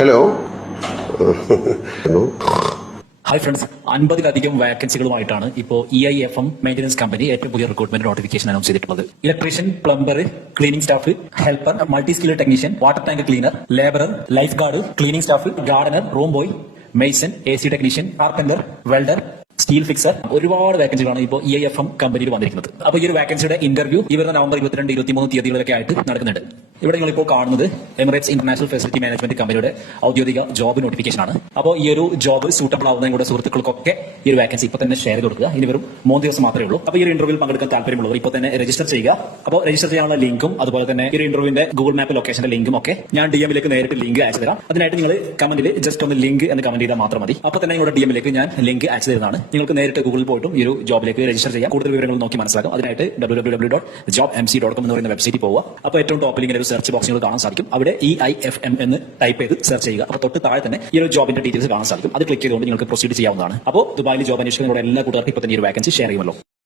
Hello hi friends അൻപതിലധികം വാക്കൻസികളുമായിട്ടാണ് ഇപ്പോൾ E I F M maintenance company ഏറ്റവും പുതിയ റിക്രൂട്ട്മെന്റ് നോട്ടിഫിക്കേഷൻ അനൗൺസ് ചെയ്തിട്ടുള്ളത്. Electrician plumber cleaning staff helper multi skill technician water tank cleaner labourer life guard cleaning staff gardener room boy mason A C technician carpenter welder steel fixer ഒരുപാട് വാക്കൻസികളാണ് ഇപ്പോൾ E I F M കമ്പനിയിൽ വന്നിരിക്കുന്നത്. അപ്പോൾ ഈ ഒരു വാക്കൻസിയുടെ interview വരുന്ന November ഇരുപത്തിരണ്ട് ഇരുപത്തിമൂന്ന് തീയതികളിലൊക്കെ ആയിട്ട് നടക്കുന്നുണ്ട്. ഇവിടെ നിങ്ങൾ ഇപ്പോൾ കാണുന്നത് എമിറേറ്റ്സ് ഇന്റർനാഷണൽ ഫെസിലിറ്റി മാനേജ്മെന്റ് കമ്പനിയുടെ ഔദ്യോഗിക ജോബ് നോട്ടിഫിക്കേഷൻ ആണ്. അപ്പോൾ ഈ ഒരു ജോബ് സൂട്ടബിൾ ആവുന്ന കൂടെ സുഹൃത്തുക്കൾക്കൊക്കെ ഈ ഒരു വാക്കൻസി ഇപ്പോൾ തന്നെ ഷെയർ കൊടുക്കുക. ഇനി വെറും മൂന്ന് ദിവസം മാത്രമേ ഉള്ളൂ. അപ്പോൾ ഈ ഒരു ഇന്റർവ്യൂവിൽ പങ്കെടുക്കാൻ താല്പര്യമുള്ളവർ ഇപ്പോൾ തന്നെ രജിസ്റ്റർ ചെയ്യുക. അപ്പോൾ രജിസ്റ്റർ ചെയ്യാനുള്ള ലിങ്കും അതുപോലെ തന്നെ ഈ ഒരു ഇന്റർവ്യൂവിന്റെ ഗൂഗിൾ മാപ്പ് ലൊക്കേഷന്റെ ലിങ്കും ഒക്കെ ഞാൻ ഡി എമ്മിലേക്ക് നേരിട്ട് ലിങ്ക് അയച്ചു തരാം. അതിനായിട്ട് നിങ്ങൾ കമന്റിൽ ജസ്റ്റ് ഒന്ന് ലിങ്ക് എന്ന് കമന്റ് ചെയ്താൽ മാത്രം മതി. അപ്പോൾ തന്നെ നിങ്ങളുടെ ഡി എമ്മിലേക്ക് ഞാൻ ലിങ്ക് അയച്ചു തരുന്നതാണ്. നിങ്ങൾക്ക് നേരിട്ട് ഗൂഗിളിൽ പോയിട്ടും ഈ ഒരു ജോബിലേക്ക് രജിസ്റ്റർ ചെയ്യാം. കൂടുതൽ വിവരങ്ങൾ നോക്കി മനസ്സിലാക്കാം. അതിനായിട്ട് W W W dot job M C dot com എന്ന് പറയുന്ന വെബ്സൈറ്റിൽ പോവുക. അപ്പോൾ ഏറ്റവും ടോപ്പിൽ ഇങ്ങനെ ഒരു സെർച്ച് ബോക്സിൽ കാണാൻ സാധിക്കും. അവിടെ ഇ ഐ എഫ് എം എന്ന് ടൈപ്പ് ചെയ്ത് സെർച്ച് ചെയ്യുക. അപ്പോൾ തൊട്ട് താഴെ തന്നെ ഈ ഒരു ജോബിന്റെ ഡീറ്റെയിൽസ് കാണാൻ സാധിക്കും. അത് ക്ലിക്ക് ചെയ്തുകൊണ്ട് നിങ്ങൾക്ക് പ്രൊസീഡ് ചെയ്യാവുന്നതാണ്. അപ്പോൾ ദുബായിൽ ജോബ് അന്വേഷിക്കുന്നവരുടെ എല്ലാ കൂട്ടുകാർക്കും ഇപ്പോൾ തന്നെ ഈ ഒരു വാക്കൻസി ഷെയർ ചെയ്യുമല്ലോ.